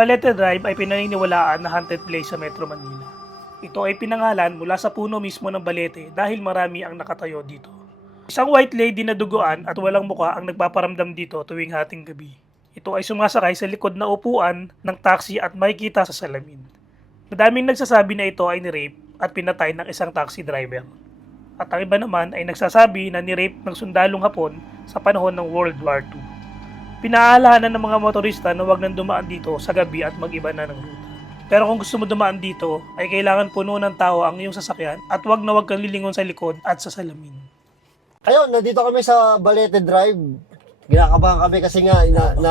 Balete Drive ay pinaniniwalaan na haunted place sa Metro Manila. Ito ay pinangalan mula sa puno mismo ng Balete dahil marami ang nakatayo dito. Isang white lady na duguan at walang muka ang nagpaparamdam dito tuwing hating gabi. Ito ay sumasakay sa likod na upuan ng taxi at makikita sa salamin. Madaming nagsasabi na ito ay ni-rape at pinatay ng isang taxi driver. At ang iba naman ay nagsasabi na ni-rape ng sundalong Hapon sa panahon ng World War II. Pinaalahanan ng mga motorista na huwag nang dumaan dito sa gabi at mag-iba na ng ruta. Pero kung gusto mo dumaan dito, ay kailangan puno ng tao ang iyong sasakyan at huwag na huwag kang lilingon sa likod at sa salamin. Ayun, nandito kami sa Balete Drive. Ginakabahan kami kasi nga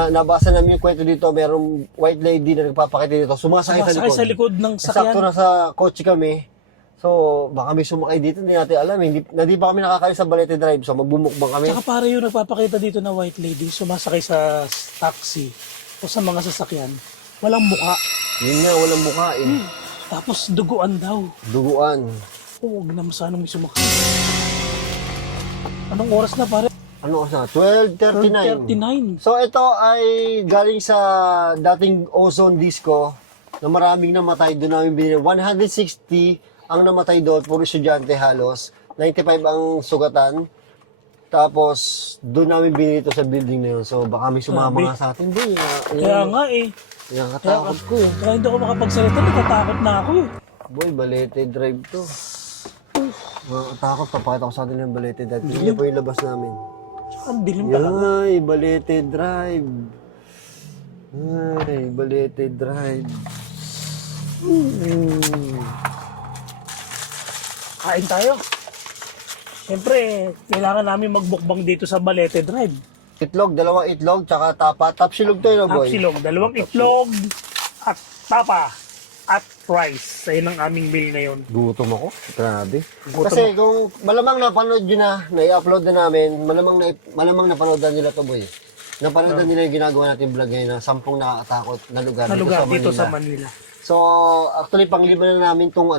nabasa namin yung kwento dito. Merong white lady na nagpapakita dito. Sumasakay Sa likod ng sakyan. Sakto na sa kotse kami. So, baka may sumakay dito, hindi natin alam. Hindi pa kami nakakain sa Balete Drive. So, magbumukbang kami. Tsaka para yung nagpapakita dito na white lady, sumasakay sa taxi o sa mga sasakyan, walang muka. Yun nga, walang mukha eh. Tapos duguan daw. Duguan. Huwag naman sanang may sumakay. Anong oras na pare? Ano oras na? 12:39. 39. So, ito ay galing sa dating Ozone Disco na maraming namatay. Doon namin binili. 160 ang namatay doon. Puro estudyante halos. 95 ang sugatan. Tapos, doon namin binili ito sa building na yun. So, baka may sumama Grabe. nga sa atin. Hindi. Kaya nga eh. Nakakatakot ko eh. Kaya hindi ako makapagsalita, natatakot na ako eh. Boy, Balete Drive to. Nakakatakot. Papakita ko sa atin yung Balete Drive. Hindi po yung labas namin. Ang dilim talaga. Ay, Balete Drive. Ay, Balete Drive. Kain tayo. Siyempre, kailangan namin magbukbang dito sa Balete Drive. Itlog, dalawang itlog, tsaka tapa. Tapsilog to yun, boy. Tapsilog, dalawang itlog at tapa at rice. Ayun ang aming meal ngayon. Gutom ako. Grabe. Gutom Kasi kung malamang napanood nyo na, i-upload na namin, malamang napanood na nila to, boy. Napanood na nila yung ginagawa natin vlog ngayon na 10 nakakatakot na lugar, Na lugar dito sa Manila. Manila. So, actually, panglima na namin tong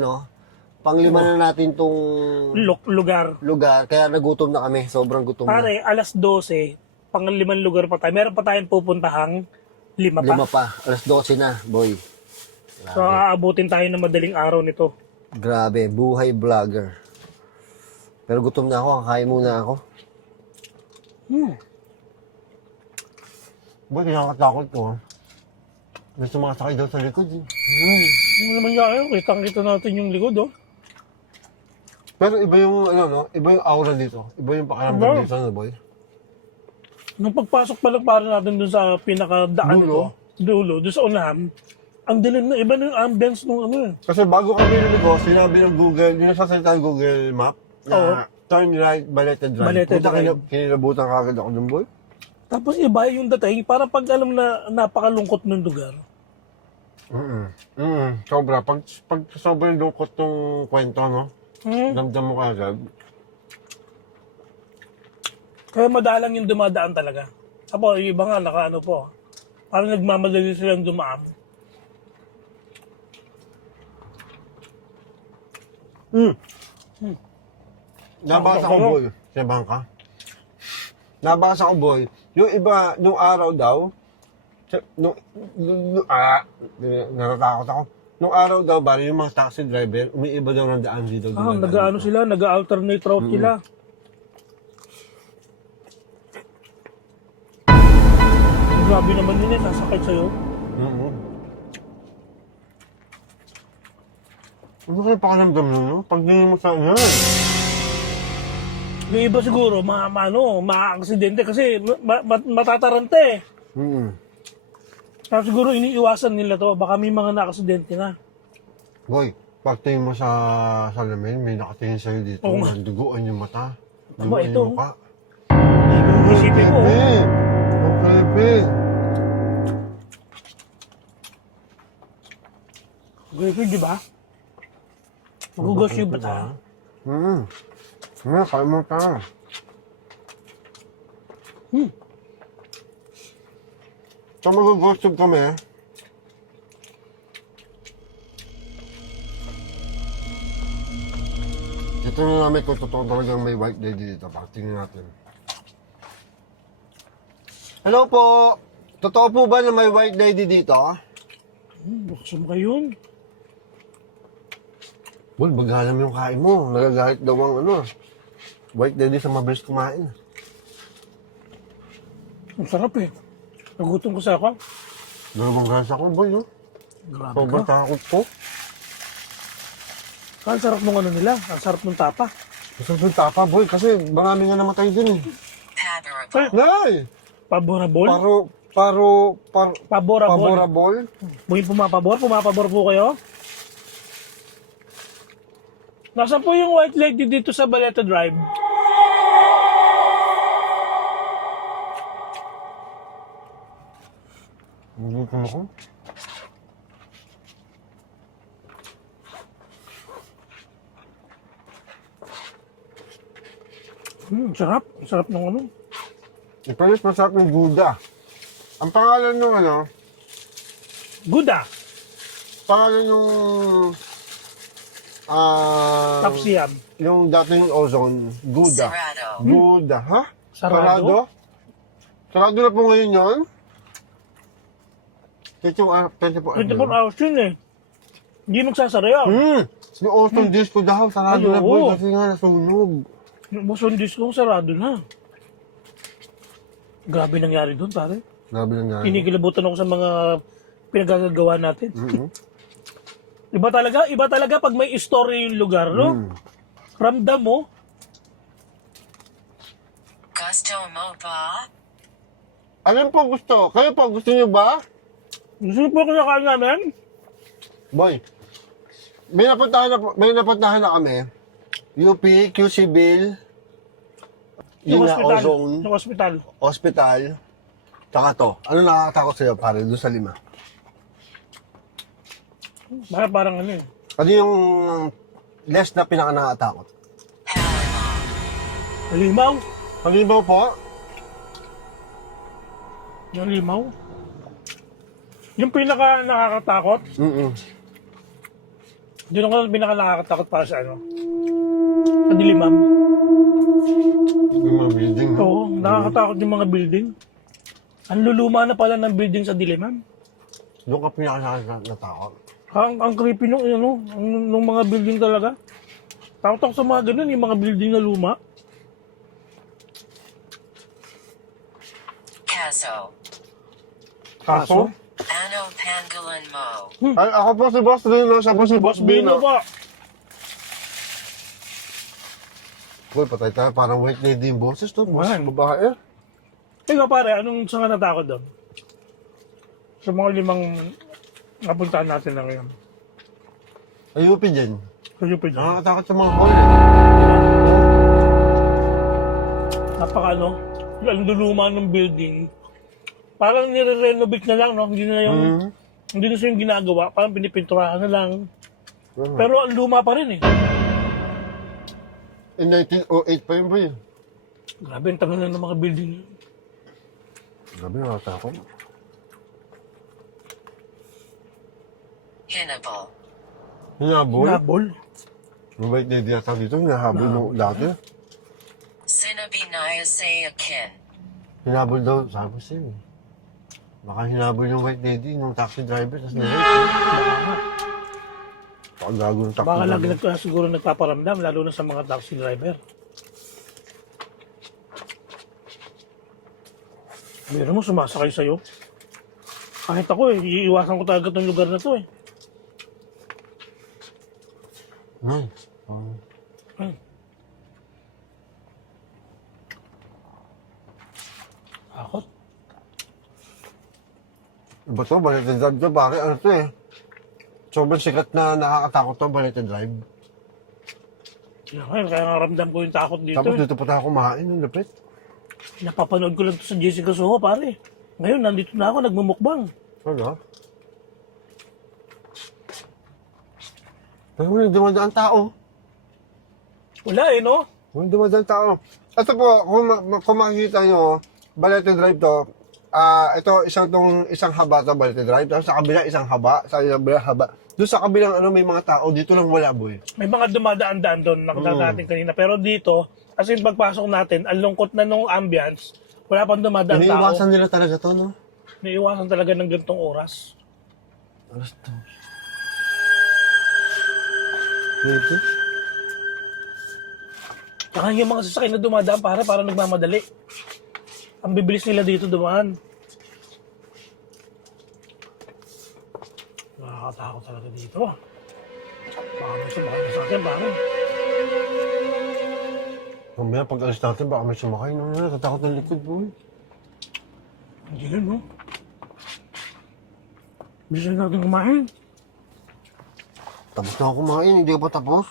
panglima na natin tong Lugar. lugar. Kaya nagutom na kami. Sobrang gutom na. Pare, alas 12, pang-limang lugar pa tayo. Meron pa tayong pupuntahang 5 pa. 5 pa. Alas 12 na, boy. So, aabutin tayo ng madaling araw nito. Grabe, buhay vlogger. Pero gutom na ako, kakain muna ako. Boy, kinakatakot ko. May sumasakay daw sa likod. Ano naman yan? Kitang-kita natin yung likod, oh. Pero iba yung, iba yung aura dito. Iba yung pakiramdam dito, boy. Nung pagpasok pa lang para natin dun sa pinakadaan Dulo? dulo, dun sa unahan, ang dilim na, iba na yung ambience nung ano eh. Kasi bago kami niligo, sinabi ng Google, yung sasalita ng Google Map, na turn right, Balete Drive. Balete Puta, Drive. kinilabutan kagad ako dun, boy. Tapos iba yung dating, para pag alam na napakalungkot ng lugar. Sobra. Pag sobrang lungkot ng kwento, no? Damdam mo kagad. Kaya madalang yung dumadaan talaga. Tapos yung iba nga nakaano po, parang nagmamadali silang dumaan. Nabasa ko, boy. Sabahan ka? Nabasa ko, boy. Yung iba, nung araw daw, natatakot ako. Nung araw daw, bari yung mga taxi driver, umiiba daw ng daan dito. Nag-ano sila, nag-alternate route sila. Grabe naman yun eh, sasakit sa'yo. Ano kayo pakiramdam nun, no? Pag hindi mo sa ano? Yung iba siguro, ma-aksidente kasi matatarante eh. Kaya siguro iniiwasan nila to, baka may mga na-aksidente na. Boy, pag tingin mo sa salamin, may nakatingin sa'yo dito. Oo nga. Duguan yung mata. Aba, Duguan ito. yung mukha. Isipin ko, Ang creepy. Griffin, di ba? Magugos yung bata. Kaya mo ka. So mag-ghost kami. Ito na namin kung totoo talagang may white lady dito. Tingnan natin. Hello po! Totoo po ba na may white lady dito? Buksan mo kayo yun. Boy, bagalan mo yung kain mo. Nagagalit daw ang ano. White Lady sa mabilis kumain. Ang sarap eh. Nagutom ko sa ako. Dalawang gasa ko, boy, no? Grabe Sobrang ka. takot ko. Ang sarap nung ano nila. Ang sarap nung tapa. Gusto ko tapa, boy, kasi marami nga namatay dun eh. Eh, Nay! paborable? Paborable. Paborable? Buhay pumapabor? Pumapabor po kayo? Nasaan po yung white lady dito sa Baleta Drive? Nagutom ako. Sarap. Ang sarap ng ano. Ipalis masarap yung Gouda. Ang pangalan nung ano, Guda. pangalan nung Tapsiyam. yung dating ozone, Gouda. Gouda, ha? Sarado? Sarado na po ngayon yun? 24 hours yun eh. Hindi magsasara yun. Yung ozone disco daw, sarado Ay, na po oo. kasi nga nasunog. Yung musundis kong sarado na. Grabe nangyari doon, pare. Grabe lang nga. Kinikilabutan ako sa mga pinagagagawa natin. Iba talaga pag may story yung lugar, no? Ramdam mo. Gusto mo ba? Ano po gusto? Kayo po, gusto niyo ba? Gusto niyo po kinakain namin? Boy, may napuntahan na kami. UP, QC Bill, Yung yun nga, hospital. ozone, Yung hospital. hospital, tsaka to. Ano nakakatakot sa'yo, pare, doon sa 5? Parang ano eh. Ano yung less na pinaka nakakatakot? Limaw. Halimbawa po, Yung limaw. Yung pinaka nakakatakot. Yun ang pinaka nakakatakot para sa ano. Sa dilimam. yung mga building, no? Oo, nakakatakot yung mga building. Ang luluma na pala ng building sa dilimam. Doon ka pinaka natakot. Ang creepy nung, nung mga building talaga. Takot ako sa mga ganun, yung mga building na luma. Kaso. Kaso? Ano pangalan mo? Ay, ako po si Boss Rino, siya po si Boss Bino Bino. ba? Uy, patay tayo, parang white lady yung boses to. Boss, Man. babae. Ikaw pare, anong saan ka natakot doon? Sa mga 5 napuntaan natin na ngayon. Ayupi din. Sa UP dyan. Nakakatakot sa mga hall. Napaka ano, ang luluma ng building. Parang nire-renovate na lang, no? Hindi na yung, hindi na siya yung ginagawa. Parang pinipinturahan na lang. Pero ang luma pa rin eh. In 1908 pa yun ba yun? Grabe, ang tagal na ng mga building. Grabe, nakakatakot. Hannibal. Hinabol? Nabol. Yung white lady yata dito, hinahabol mo dati. Sinabi na sa akin. Hinabol daw, sabi ko sa'yo. Baka hinabol yung white lady, yung taxi driver, tapos nilay. Baka gago ng taxi Baka lagi driver. siguro nagpaparamdam, lalo na sa mga taxi driver. Meron mo, sumasakay sa'yo. Kahit ako eh, iiwasan ko talaga itong lugar na to eh. Ay, Ay. Akot. iba to, Balete Drive to, pare, ano to eh. Sobrang sikat na nakakatakot to, Balete Drive. Kaya nga ramdam ko yung takot dito Tapos eh. dito pa tayo kumain, ang lapit. Napapanood ko lang to sa Jessica Soho, pare. Ngayon, nandito na ako, nagmumukbang. Ano? Pero walang dumadaan tao. Wala eh, no? Walang dumadaan tao. Ito po, kung makikita nyo, Balete Drive to, ito isang haba to, Balete Drive. Tapos sa kabila isang haba, sa kabila haba. Doon sa kabilang may mga tao, dito lang wala, boy. May mga dumadaan-daan doon, nakita natin kanina. Pero dito, as in pagpasok natin, ang lungkot na nung ambience, wala pang dumadaan tao. Iniiwasan nila talaga to, no? Naiiwasan talaga ng gantong oras. Alas 2. Dito? Tsaka yung mga sasakyan na dumadaan para parang nagmamadali. Ang bibilis nila dito dumaan. Nakakatakot talaga dito. Baka may sumakay na sa akin, pare. Mamaya pag alis natin, baka may sumakay. No, natatakot ng likod, boy. Hindi lang, no? Bisa natin kumain. Tapos na ako kumain, hindi ka pa tapos.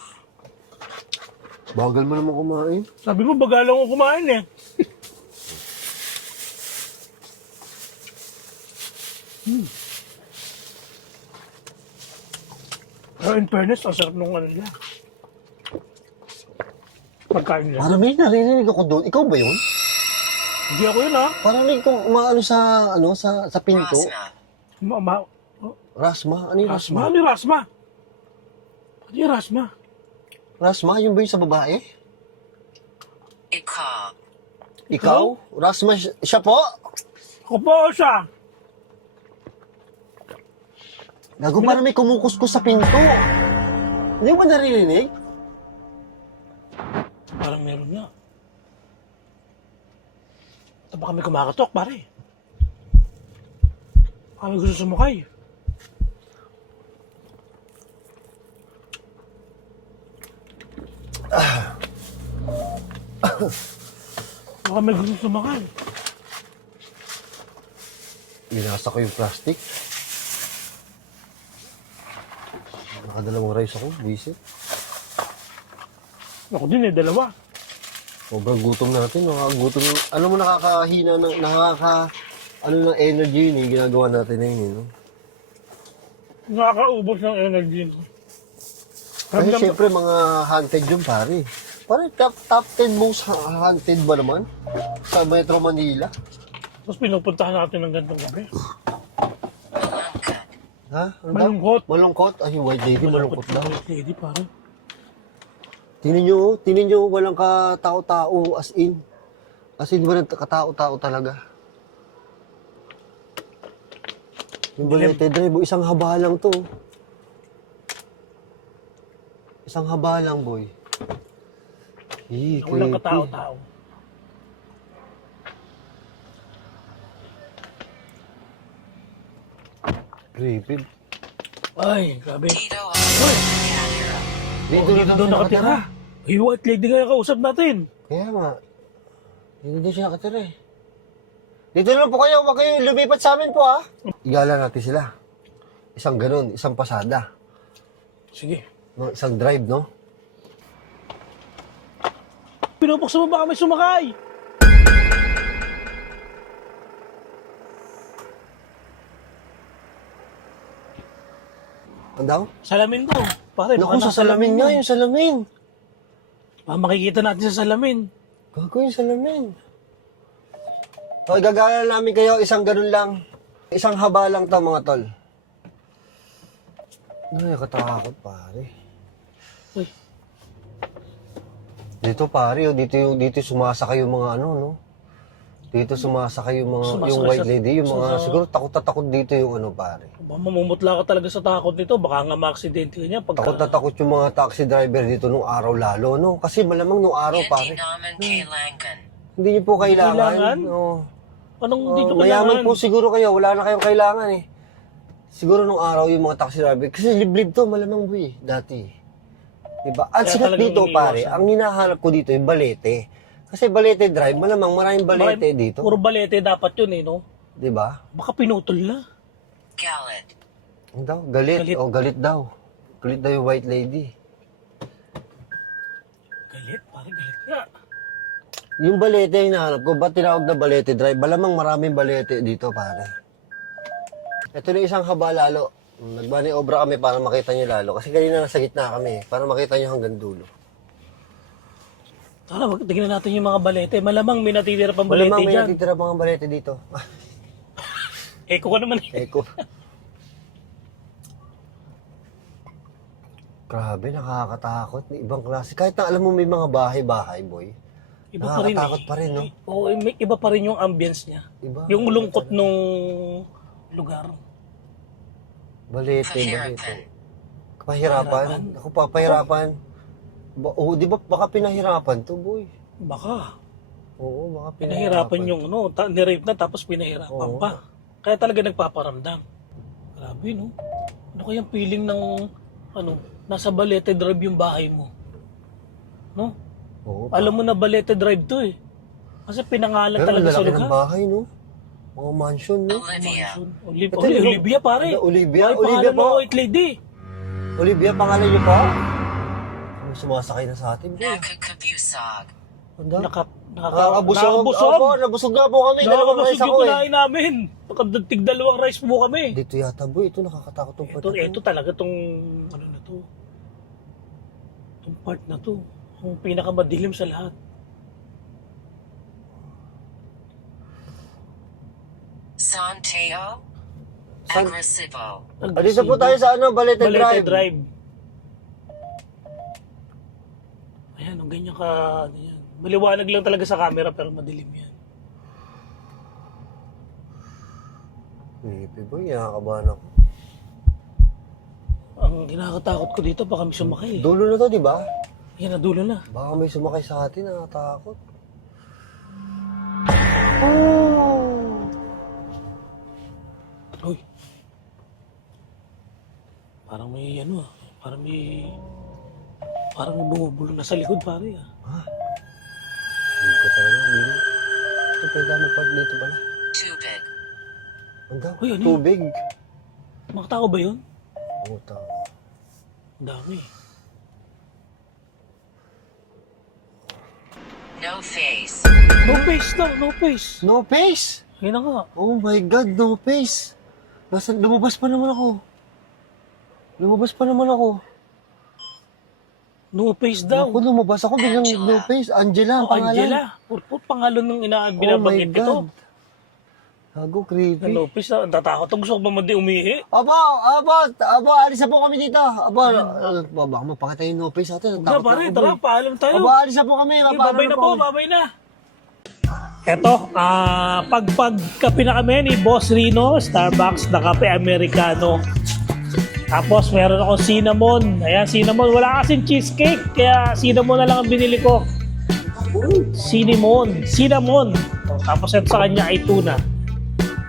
Bagal mo naman kumain. Sabi mo, bagalang ko kumain eh. Pero in fairness, ang sarap nung ano nila. Pagkain nila. Parang may naririnig ako doon. Ikaw ba yun? Hindi ako yun, ha? Parang may umaano sa pinto. Rosna. Rasma? Ano yung Rasma? rasma? Ano yung rasma? Ano yung rasma? Rasma? Yung ba yung sa babae? Ikaw. Ikaw? Rasma siya po? Ako po siya. Gago, parang may kumukuskus sa pinto. Hindi mo ba naririnig? Parang meron nga. Ito ba kami kumakatok, pare? Kami gusto sumakay. Baka may gusto sumakay. Binasa ko yung plastic. Nakadalawang rice ako, visit. Ako din eh, dalawa. Sobrang gutom natin, nakakagutom. Ano mo nakakahina ng, ng energy yun yung ginagawa natin na yun, no? Nakakaubos ng energy. No? Kasi syempre mga hunted yun, pare. Pare, top 10 most hunted ba naman? Sa Metro Manila? Tapos pinupuntahan natin ng gantong gabi. Malangkat. Ha? Ano daw? Malungkot. Malungkot? Ay, yung white lady, malungkot daw. White lady, pare. Tingnan nyo, walang katao-tao, as in. As in, walang katao-tao talaga. Yung Balete Drive, isang haba lang to. Isang haba lang, boy. Walang katao-tao. Creepy. Ay, grabe. Dito ako nakatira. Dito Dito doon nakatira. Yung white lady nga kausap natin. Kaya nga. Dito din siya nakatira eh. Dito lang po kayo, huwag kayo lumipat sa amin po ha. Igala natin sila. Isang ganun, isang pasada. Sige. No, isang drive, no? Pinupuksan mo baka may sumakay. Ano daw? Salamin ko. Pare, Naku, sa salamin nga, yung salamin. Makikita natin sa salamin. Gago yung salamin. Okay, gagaya namin kayo, isang ganun lang. Isang haba lang to mga tol. Ay, katakot pare. Uy. Dito pare, oh, dito sumasakay yung mga ano, no? Dito sumasakay yung mga, Sumasakay yung white sa- lady, yung mga, sa- siguro takot na takot dito yung ano pare. Mamumutla ka talaga sa takot nito. Baka nga ma-aksidente ka niya. Takot na takot yung mga taxi driver dito nung araw lalo, no? Kasi malamang nung araw Hindi pare. naman kailangan. Hindi niyo po kailangan. Kailangan? Oo. Anong Oh, dito mayaman kailangan? po siguro kayo, wala na kayong kailangan eh. Siguro nung araw yung mga taxi driver, kasi liblib to, malamang boy, dati. Diba? Ang Kaya sikat talagang dito pare, iniiwasan. ang hinahanap ko dito yung Balete. Kasi Balete Drive, malamang maraming Balete dito. Puro balete dapat yun eh, no? Diba? Baka pinutol na. Galit. Ano daw? Galit. Galit. O, galit daw. Galit daw yung white lady. Galit, pare, galit nga. Yung Balete yung hinahanap ko, ba't tinawag na Balete Drive? Malamang maraming Balete dito pare. Ito na isang haba lalo. Nagbani obra kami para makita nyo lalo. Kasi kanina nasa gitna kami, para makita nyo hanggang dulo. Tara, tingnan natin yung mga balete. Malamang may natitira pang balete Malamang may dyan. natitira mga Balete dito. Eko ka naman eh. Eko. Grabe, nakakatakot. Ibang klase. Kahit na alam mo may mga bahay-bahay, boy. Iba pa rin Nakakatakot eh. pa rin, no? Oo, may iba pa rin yung ambience niya. Iba. Yung lungkot nung lugar. Balete. Pahirapan. Pahirapan? Ako papahirapan. Oo, di ba baka pinahirapan to, boy? Baka. Oo, baka Pinahirapan yung nirape na tapos pinahirapan Oo. pa. Kaya talaga nagpaparamdam. Grabe, no? Ano kayang feeling ng, nasa Balete Drive yung bahay mo? No? Oo, Alam mo na Balete Drive to eh. Kasi pinangalan pero talaga sa lalaki ng lugar. bahay, no? Mga mansion, no? Olivia. Ito, Olivia, pare. Olivia? Ay, Olivia pangalan po? ng white lady. Olivia, pangalan niyo po? May sumasakay na sa atin, boy. Nakakabusog. Handa? Nakakabusog. Opo, nabusog nga po kami. Dalawang rice Nakakabusog ako yung eh. kunain namin. Nakadating 2 rice po kami. Dito yata, boy. Ito nakakatakot tong part. Ito talaga tong, na to. Tong part na to. Ang pinakamadilim sa lahat. Santeo. San- Agresivo. Dito po tayo sa Balete Balete Drive. Drive. Ayan, ang ganyan ka, yan. Maliwanag lang talaga sa camera pero madilim yan. Pipi, boy. Nakakabahan ako. Ang kinakatakot ko dito, baka may sumakay eh. Dulo na to, di ba? Yan, nadulo na. Baka may sumakay sa atin. Nakakatakot. Uy. Parang may parang may bumubulong na sa likod pare ah. Hindi ko talaga. Hindi. Ito, pwede mag-park dito pala. Tubig. Ang dami. Uy, ano yun? Tubig. Mga tao ba yun? Puta. Ang dami. No face. No face daw, no face. No face! Yun na nga. Oh my God, no face! Lumabas pa naman ako. No face daw. Ako, lumabas ako, biglang Angela. no face. Angela, ang Oh, pangalan. Angela. Purput pangalan ng binabanggit ito. God. Gago, creepy. No face daw. Ang tatakot. Gusto ko ba madi umihi? Aba, alis na po kami dito. Baka mapakita yung no face natin. Na pare, tara, paalam tayo. Alis na po kami. Babay na po, babay na. Eto, pagkape na kami ni Boss Rino, Starbucks na kape Americano. Tapos meron akong cinnamon. Ayan, cinnamon. Wala kasing cheesecake, kaya cinnamon na lang ang binili ko. Cinnamon. Tapos ito sa kanya ay tuna.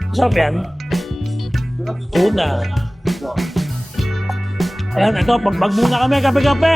Masarap yan. Tuna. Ayan, ito, pagbag muna kami, kape-kape.